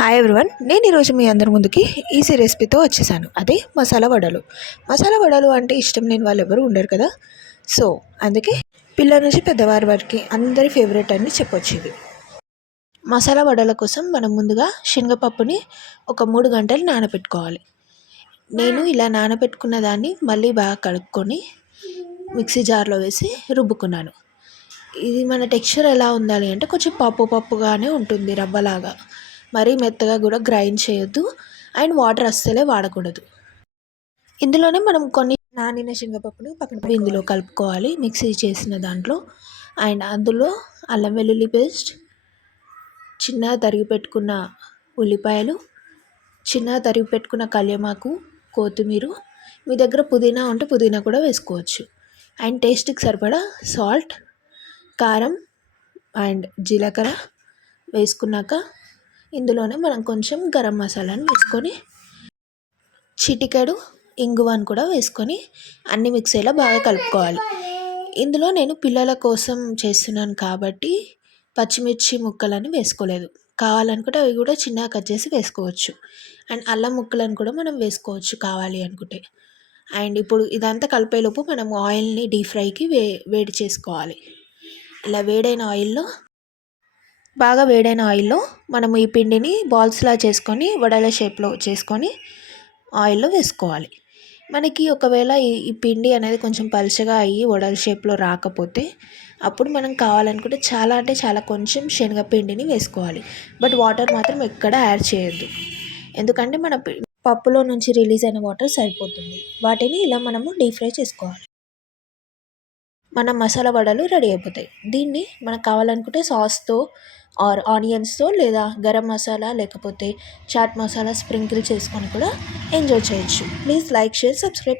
Hi everyone, నేను ఈరోజు మీ అందరి ముందుకి ఈజీ రెసిపీతో వచ్చేసాను. అదే మసాలా వడలు. మసాలా వడలు అంటే ఇష్టం లేని వాళ్ళు ఎవరు ఉండరు కదా. సో అందుకే పిల్లల నుంచి పెద్దవారి వరకు అందరి ఫేవరెట్ అని చెప్పొచ్చు ఇది. మసాలా వడల కోసం మనం ముందుగా శనగపప్పుని ఒక 3 గంటలు నానబెట్టుకోవాలి. నేను ఇలా నానబెట్టుకున్న దాన్ని మళ్ళీ బాగా కడుక్కొని మిక్సీ జార్లో వేసి రుబ్బుకున్నాను. ఇది మన టెక్స్చర్ ఎలా ఉండాలి అంటే కొంచెం పప్పుగానే ఉంటుంది, రవ్వలాగా. మరీ మెత్తగా కూడా గ్రైండ్ చేయొద్దు, అండ్ వాటర్ అస్సలే వాడకూడదు. ఇందులోనే మనం కొన్ని నానిన శనగపప్పును పక్కన ఇందులో కలుపుకోవాలి మిక్సీ చేసిన దాంట్లో. అండ్ అందులో అల్లం వెల్లుల్లి పేస్ట్, చిన్నగా తరిగి పెట్టుకున్న ఉల్లిపాయలు, చిన్నగా తరిగి పెట్టుకున్న కల్యమాకు, కొత్తిమీర, మీ దగ్గర పుదీనా ఉంటే పుదీనా కూడా వేసుకోవచ్చు. అండ్ టేస్ట్కి సరిపడా సాల్ట్, కారం అండ్ జీలకర్ర వేసుకున్నాక ఇందులోనే మనం కొంచెం గరం మసాలాను వేసుకొని చిటికెడు ఇంగువను కూడా వేసుకొని అన్ని మిక్స్ అయ్యేలా బాగా కలుపుకోవాలి. ఇందులో నేను పిల్లల కోసం చేస్తున్నాను కాబట్టి పచ్చిమిర్చి ముక్కలని వేసుకోలేదు. కావాలనుకుంటే అవి కూడా చిన్నగా కట్ చేసి వేసుకోవచ్చు. అండ్ అల్లం ముక్కలను కూడా మనం వేసుకోవచ్చు కావాలి అనుకుంటే. అండ్ ఇప్పుడు ఇదంతా కలిపేలోపు మనం ఆయిల్ని డీప్ ఫ్రైకి వేడి చేసుకోవాలి. ఇలా బాగా వేడైన ఆయిల్లో మనము ఈ పిండిని బాల్స్లా చేసుకొని వడల షేప్లో చేసుకొని ఆయిల్లో వేసుకోవాలి. మనకి ఒకవేళ ఈ పిండి అనేది కొంచెం పలుచగా అయ్యి వడల షేప్లో రాకపోతే అప్పుడు మనం కావాలనుకుంటే చాలా అంటే చాలా కొంచెం శనగపిండిని వేసుకోవాలి. బట్ వాటర్ మాత్రం ఎక్కడ యాడ్ చేయొద్దు, ఎందుకంటే మన పప్పులో నుంచి రిలీజ్ అయిన వాటర్ సరిపోతుంది. వాటిని ఇలా మనము డీప్ ఫ్రై చేసుకోవాలి. మన మసాలా వడలు రెడీ అయిపోతాయి. దీన్ని మనకు కావాలనుకుంటే సాస్తో ఆర్ ఆనియన్స్తో లేదా గరం మసాలా లేకపోతే చాట్ మసాలా స్ప్రింకిల్ చేసుకొని కూడా ఎంజాయ్ చేయొచ్చు. Please like, share, subscribe.